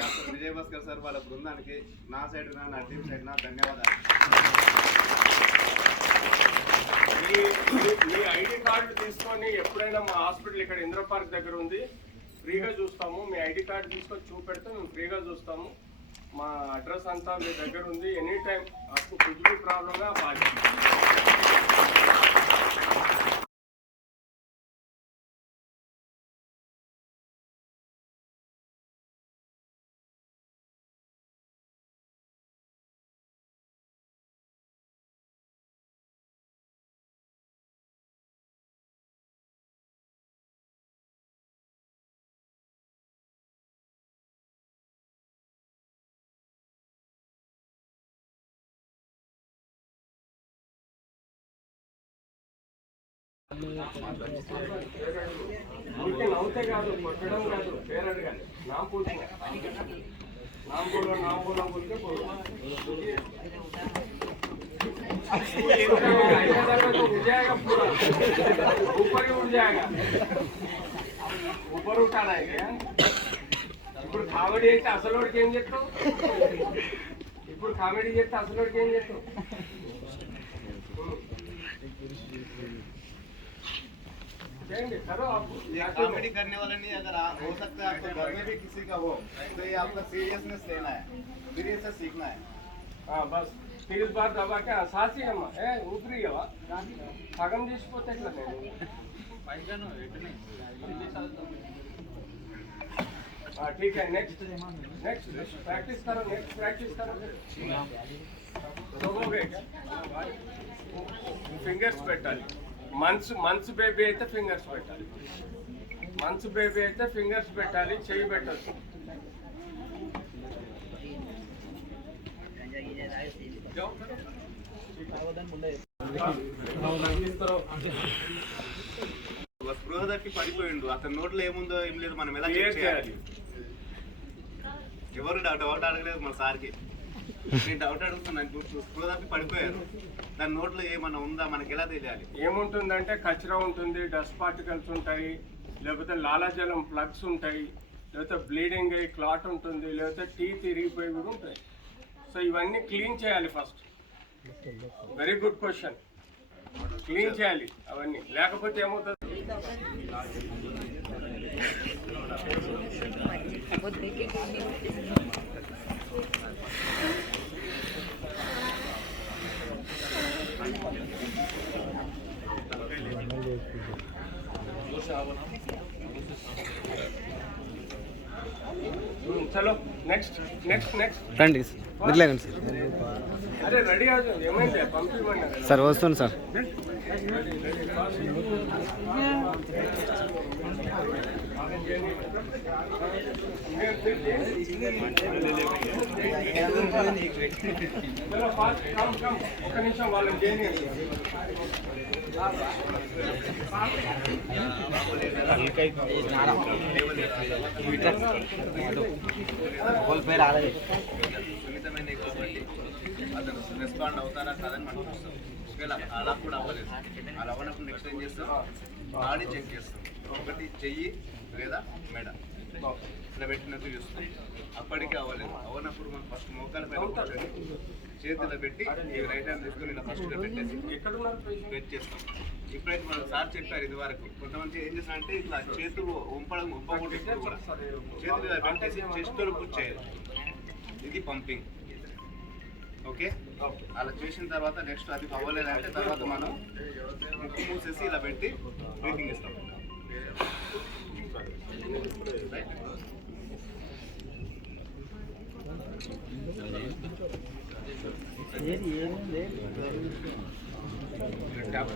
Doctor Vijayabhaskar sir వాళ్ళ బృందానికి నా సైడ్ నా టీమ్ సైడ్ ధన్యవాదాలు. మీ ఐడి కార్డు తీసుకొని ఎప్పుడైనా మా హాస్పిటల్ ఇక్కడ ఇంద్ర పార్క్ దగ్గర ఉంది, ఫ్రీగా చూస్తాము. మీ ఐడి కార్డు తీసుకొని చూపెడితే మేము ఫ్రీగా చూస్తాము. మా అడ్రస్ అంతా మీ దగ్గర ఉంది. ఎనీ టైం आपको कुछ भी प्रॉब्लम है आप आ नौते कोटम का पेर अड़गा नाम पूछना नाम बोलो बोल के बोलो तो उड़ जाएगा पूरा ऊपर ही उड़ जाएगा ऊपर उठाना है क्या ఇప్పుడు కామెడీ అయితే అసలోడికి ఏం చెప్తావు ఇప్పుడు కామెడీ చేస్తే అసలోడికి ఏం చెప్తావు कॉमेडी करने वाले नहीं, अगर हो सकता है आपके घर में भी किसी का हो तो ये आपका सीरियसनेस लेना है, फिर ये सब सीखना है. हाँ बस फिर इस बार दबा के सासी अम्मा ऊपरी सगम తీసిపోతే ఎట్లా ठीक है. नेक्स्ट प्रैक्टिस करो. फिंगर्स పెట్టాలి. మంత్స్ బేబీ అయితే ఫింగర్స్ పెట్టాలి. చెయ్యి పెట్టచ్చు. స్పృహ తప్పి పడిపోయిండు. అతని నోట్లో ఏముందో ఏం లేదు, మనం ఎలా చేయాలి? ఎవరు డౌట్ అడగలేదు మన సార్కి. నేను డౌట్ అడుగుతున్నాను. స్పృహ తప్పి పడిపోయారు, దాని నోట్లో ఏమన్నా ఉందా మనకి ఎలా తెలియాలి? ఏముంటుందంటే కచరా ఉంటుంది, డస్ట్ పార్టికల్స్ ఉంటాయి, లేకపోతే లాలాజలం ప్లగ్స్ ఉంటాయి, లేకపోతే బ్లీడింగ్ అయ్యి క్లాట్ ఉంటుంది, లేకపోతే టీత్ ఇరిగిపోయి కూడా ఉంటాయి. సో ఇవన్నీ క్లీన్ చేయాలి first. Very good question. Clean చేయాలి అవన్నీ, లేకపోతే ఏమవుతుంది? चलो नेक्स्ट రండి వదిలేకండి సార్. अरे रेडी आ जाओ. ఏమైంది పంపిమన్నారు సార్. వస్తాను సార్. चलो फास्ट कम ఒక నిమిషం వాళ్ళని చేయండి. సున్నితమైన కాబట్టి అతను రెస్పాండ్ అవుతారా కాదని మనం చూస్తాం. ఒకవేళ అలా కూడా అవ్వలేదు, అలా అవ్వనప్పుడు నెక్స్ట్ ఏం చేస్తాం? బాడీ చెక్ చేస్తాం. ఒకటి చెయ్యి లేదా మెడ ఇలా పెట్టినట్టు చూస్తాం. అప్పటికే అవ్వనప్పుడు మనం ఫస్ట్ మోకాల పైన చేతిలో పెట్టి రైట్ హ్యాండ్ తీసుకొని ఇలా ఫస్ట్ పెట్టేసి వెయిట్ చేస్తాం. ఇప్పుడైతే మనం సార్ చెప్పారు ఇది వరకు. కొంతమంది ఏం చేస్తారంటే ఇట్లా చేతులు ఉప్పకుండా చేతులు ఇలా పెట్టేసి చెస్ట్ పుష్ చేయాలి. ఇది పంపింగ్. ఓకే, అలా చేసిన తర్వాత నెక్స్ట్ అది అవ్వలేదంటే తర్వాత మనం ముక్కు మూసేసి ఇలా పెట్టి బ్రీతింగ్ ఇస్తాం. ట్యాప్